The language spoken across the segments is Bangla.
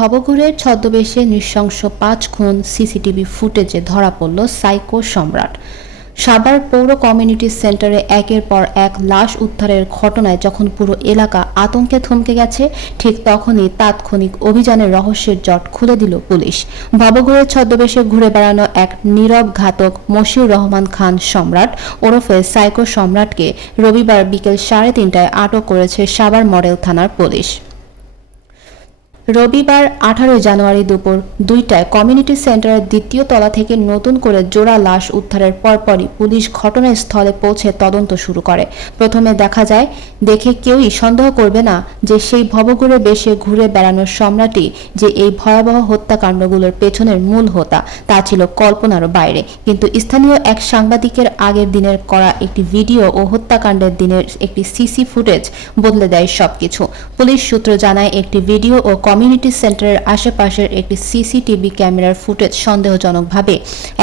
ভবঘুরের ছদ্মবেশে নৃশংস পাঁচ খুন সিসিটিভি ফুটেজে ধরা পড়ল সাইকো সম্রাট। সাভার পৌর কমিউনিটি সেন্টারে একের পর এক লাশ উদ্ধারের ঘটনায় যখন পুরো এলাকা আতঙ্কে থমকে গেছে, ঠিক তখনই তাৎক্ষণিক অভিযানের রহস্যের জট খুলে দিল পুলিশ। ভবঘুরের ছদ্মবেশে ঘুরে বেড়ানো এক নীরব ঘাতক মশিউর রহমান খান সম্রাট ওরফে সাইকো সম্রাটকে রবিবার বিকেল সাড়ে তিনটায় আটক করেছে সাভার মডেল থানার পুলিশ। রবিবার আঠারোই জানুয়ারি দুপুর দুইটায় কমিউনিটি সেন্টারের দ্বিতীয় তলা থেকে নতুন করে জোড়া লাশ উদ্ধারের পরপরই পুলিশ ঘটনাস্থলে পৌঁছে তদন্ত শুরু করে। প্রথমে দেখা যায়, দেখে কেউই সন্দেহ করবে না যে সেই ভবঘুরে বেশে ঘুরে বেড়ানোর সম্রাটই যে এই ভয়াবহ হত্যাকাণ্ডগুলোর পেছনের মূল হোতা, তা ছিল কল্পনারও বাইরে। কিন্তু স্থানীয় এক সাংবাদিকের আগের দিনের করা একটি ভিডিও ও হত্যাকাণ্ডের দিনের একটি সিসি ফুটেজ বদলে দেয় সবকিছু। পুলিশ সূত্র জানায়, একটি ভিডিও ও কমিউনিটি সেন্টারের আশেপাশের একটি সিসিটিভি ক্যামেরার ফুটেজ সন্দেহজনকভাবে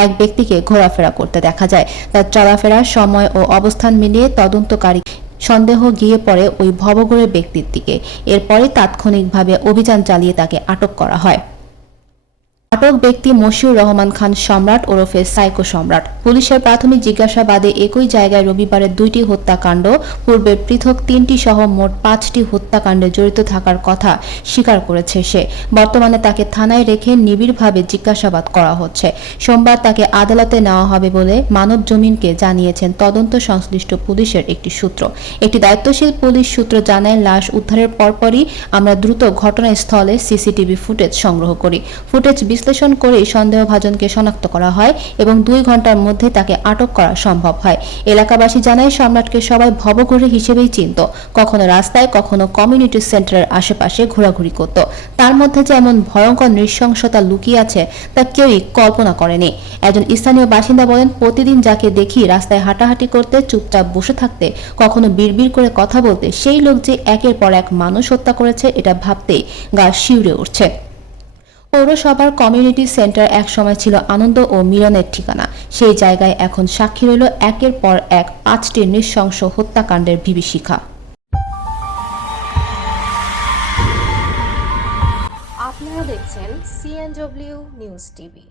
এক ব্যক্তিকে ঘোরাফেরা করতে দেখা যায়। তার চলাফেরার সময় ও অবস্থান মিলিয়ে তদন্তকারী সন্দেহ গিয়ে পড়ে ওই ভবঘুরের ব্যক্তির দিকে। এরপরে তাৎক্ষণিকভাবে অভিযান চালিয়ে তাকে আটক করা হয়। আটক ব্যক্তি মশিউর রহমান খান সম্রাট ওরফে সাইকো সম্রাট। পুলিশের প্রাথমিক জিজ্ঞাসাবাদে একই জায়গায় রবিবারের দুইটি হত্যাকাণ্ড, পূর্বে পৃথক তিনটি সহ মোট পাঁচটি হত্যাকাণ্ডে জড়িত থাকার কথা স্বীকার করেছে সে। বর্তমানে তাকে থানায় রেখে নিবিড়ভাবে জিজ্ঞাসাবাদ করা হচ্ছে। সোমবার তাকে আদালতে নেওয়া হবে বলে মানব জমিনকে জানিয়েছেন তদন্ত সংশ্লিষ্ট পুলিশের একটি সূত্র। একটি দায়িত্বশীল পুলিশ সূত্র জানায়, লাশ উদ্ধারের পরপরই আমরা দ্রুত ঘটনাস্থলে সিসিটিভি ফুটেজ সংগ্রহ করি। ফুটেজ বিশ্লেষণ করেই সন্দেহভাজনকে শনাক্ত করা হয় এবং দুই ঘণ্টার মধ্যে তাকে আটক করা সম্ভব হয়। এলাকাবাসী জানায়, সম্রাটকে সবাই ভবঘুরে হিসেবেই চিনত। কখনো রাস্তায়, কখনো কমিউনিটি সেন্টারের আশেপাশে ঘোরাঘুরি করত। তার মধ্যে যে এমন ভয়ঙ্কর নৃশংসতা লুকিয়ে আছে, তা কেউই কল্পনা করেনি। একজন স্থানীয় বাসিন্দা বলেন, প্রতিদিন যাকে দেখি রাস্তায় হাঁটাহাঁটি করতে, চুপচাপ বসে থাকতে, কখনো বিড়বিড় করে কথা বলতে, সেই লোক যে একের পর এক মানুষ হত্যা করেছে, এটা ভাবতেই গা শিউরে উঠছে। পৌরসভার কমিউনিটি সেন্টার একসময় ছিল আনন্দ ও মিলনের ঠিকানা। সেই জায়গায় এখন সাক্ষী রইল একের পর এক পাঁচটি নৃশংস হত্যাকাণ্ডের বিভীষিকা। আপনারা দেখছেন সিএনডব্লিউ নিউজ টিভি